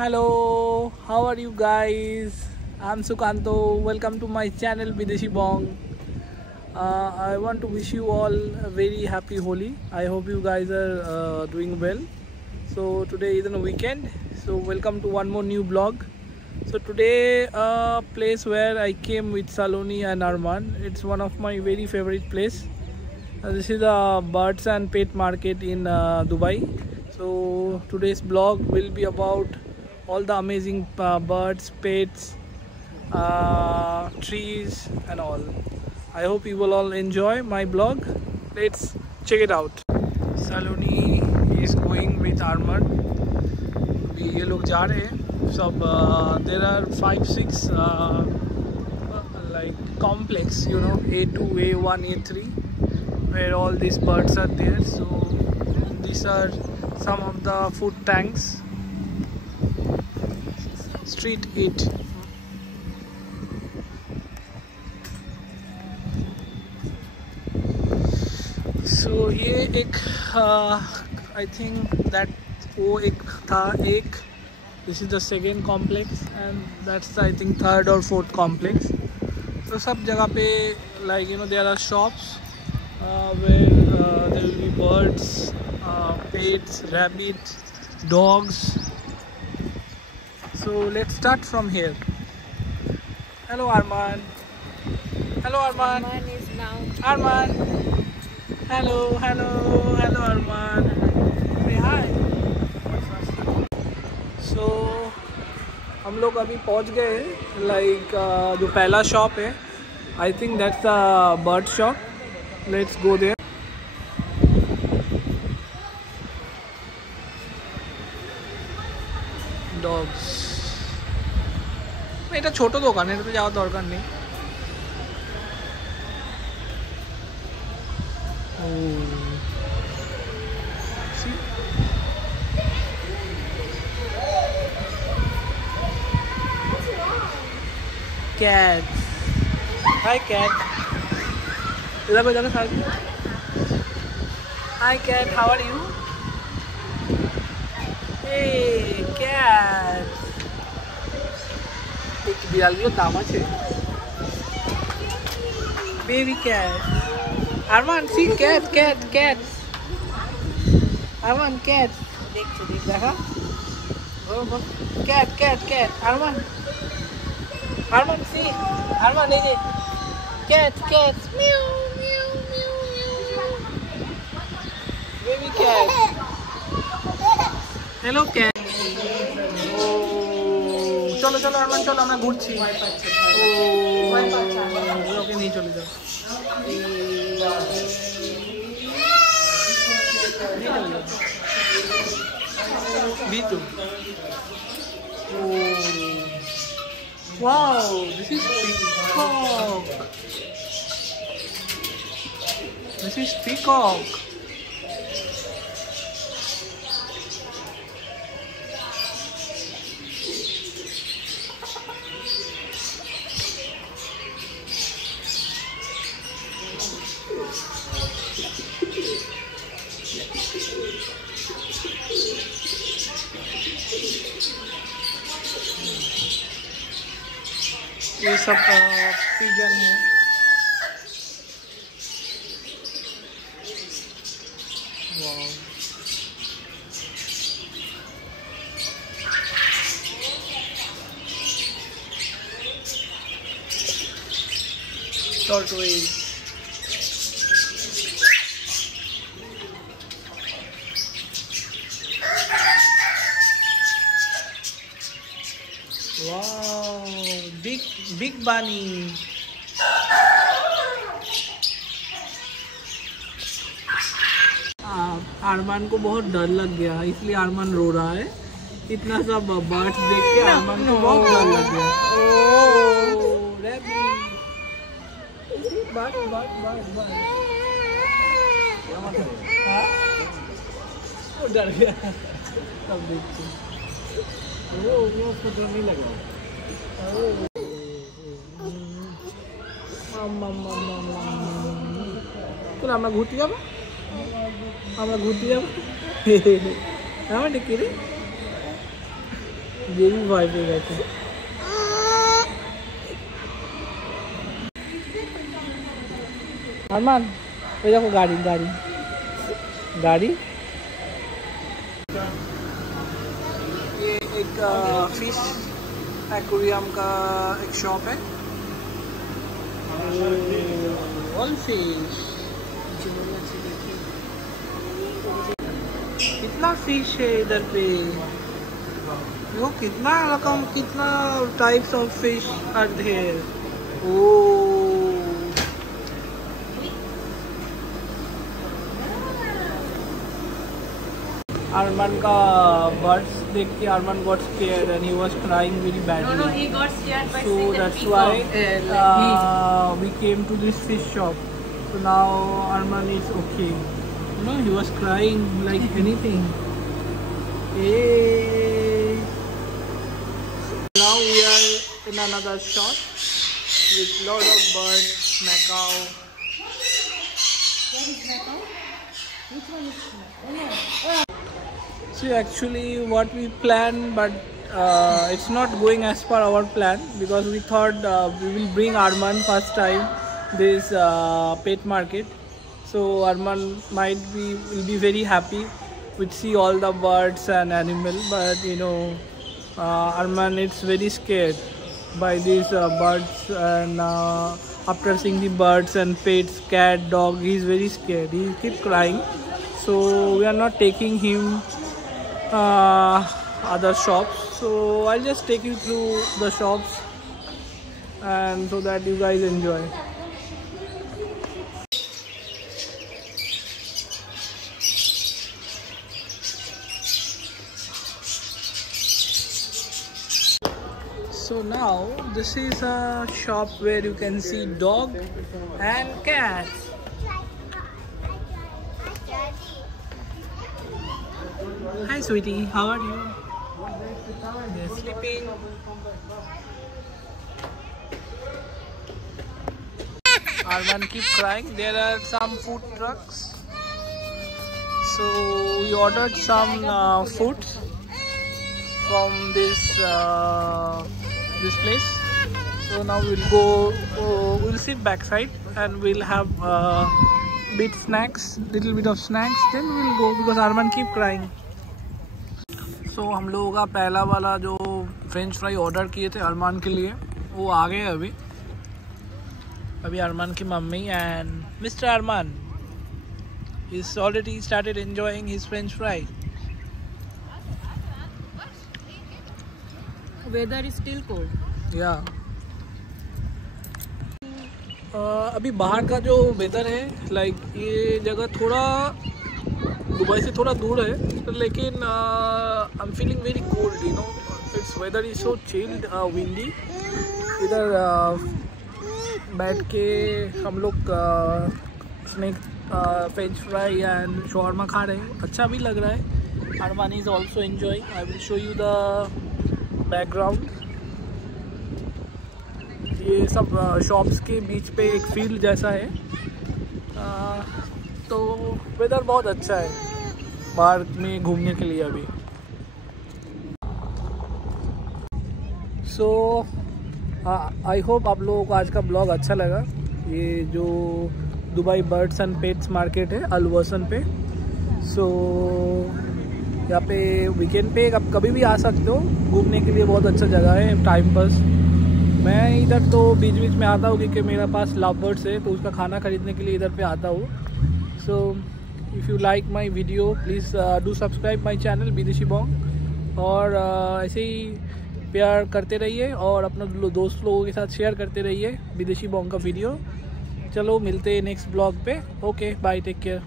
Hello, how are you guys? I'm Sukanto. Welcome to my channel Bideshi Bong. I want to wish you all a very happy Holi. I hope you guys are doing well. So today is on a weekend. So welcome to one more new vlog. So today a place where I came with Saloni and Arman. It's one of my very favorite place. This is the birds and pet market in Dubai. So today's vlog will be about all the amazing birds, pets, trees and all. I hope you will all enjoy my vlog. Let's check it out. Saloni is going with Arman. अभी ये लोग जा रहे हैं सब. There are 5-6 like complex, you know, A2, A1, A3, where all these birds are there. So these are some of the food tanks. Street eat. So ये एक I think that वो एक था एक. This is the second complex and that's I think third or fourth complex. So सब जगह पे like you know there are shops where there will be birds, pets, rabbits, dogs. So let's start from here. Hello Arman. Hello Arman. Arman is now. Arman. Hello, hello, hello Arman. Say hi. So हम लोग अभी पहुंच गए हैं. Like जो पहला shop है, I think that's the bird shop. Let's go there. Dogs. এটা ছোট দোকান, এটা তো যাওয়ার দরকার নেই. See? Cats. Hi cat. इधर को जाना साथ. Hi cat, how are you? Hey cat. एक बिरालियो दामा छे. Baby cat. Arman, see cat. Arman, cat. देख देखा. Cat. Arman, see. Arman, ये cat. Meow. Baby cat. Hello cat. চলো আরমান চলো আমরা ঘুরছি. ওকে নিয়ে চলে যাও. Bitu. Wow, this is peacock. ये सब पिजन है. वाव. Tortoise. Wow, big bunny. Arman को बहुत डर लग गया, इसलिए आरमान रो रहा है. इतना सब बर्ड्स देख के आरमान को बहुत डर लग गया. ओह रैबिट. बात. वो डर गया सब देख के. वो फोटो नहीं लगा. तो আমরা ঘুরতে যাব. আমার দেখি রে. ये भी भाई पे गए थे। अरमान ये देखो गाड़ी गाड़ी गाड़ी। ये एक फिश एक्वेरियम का एक शॉप है। ऑल फिश, कितना फिश है इधर पे। वो कितना रकम, कितना types of fish are there. Oh Arman का birds देख के Arman got scared and he was crying very badly. No, he got scared by so that's why we came to this fish shop. So now Arman is okay. You know, he was crying like anything. Hey. Now we are in another shop with lot of birds, macaw. What is macaw? Which one is macaw? See, actually what we planned, but it's not going as per our plan, because we thought we will bring Arman first time this pet market. So Arman will be very happy to see all the birds and animals, but you know, Arman is very scared by these birds, and after seeing the birds and pets, cat, dog, he is very scared. He keeps crying. So we are not taking him other shops. So I'll just take you through the shops, and so that you guys enjoy. So now this is a shop where you can see dog and cats. Hi sweetie, how are you? They're sleeping. Arman keep crying. There are some food trucks. So we ordered some food from this place. So now we'll go. We'll sit backside and we'll have little bit of snacks. Then we'll go because Arman keep crying. So हम लोगों का पहला वाला जो French fry order किए थे अरमान के लिए, वो आ गए अभी अरमान की mummy and mister Arman is already started enjoying his french fry. Weather is still cold. Yeah. अभी बाहर का जो वेदर है, लाइक ये जगह थोड़ा दुबई से थोड़ा दूर है, लेकिन I am feeling very cold, you know. It's weather is so chilled, windy. इधर बैठ के हम लोग snack French fry and shawarma खा रहे हैं. अच्छा भी लग रहा है. Arman is also enjoying. I will show you the background. ये सब शॉप्स के बीच पे एक फील्ड जैसा है. तो वेदर बहुत अच्छा है बाहर में घूमने के लिए अभी. सो आई होप आप लोगों को आज का ब्लॉग अच्छा लगा. ये जो Dubai birds and pets market है अल वसन पे. सो यहाँ पे वीकेंड पे आप कभी भी आ सकते हो घूमने के लिए. बहुत अच्छा जगह है टाइम पास. मैं इधर तो बीच बीच में आता हूँ क्योंकि मेरे पास लव बर्ड्स है, तो उसका खाना खरीदने के लिए इधर पे आता हूँ. So if you like my video please do subscribe my channel विदेशी बॉन्ग. और ऐसे ही प्यार करते रहिए और अपने दोस्त लोगों के साथ शेयर करते रहिए विदेशी बॉन्ग का वीडियो. चलो मिलते हैं नेक्स्ट ब्लॉग पे. Okay bye, take care.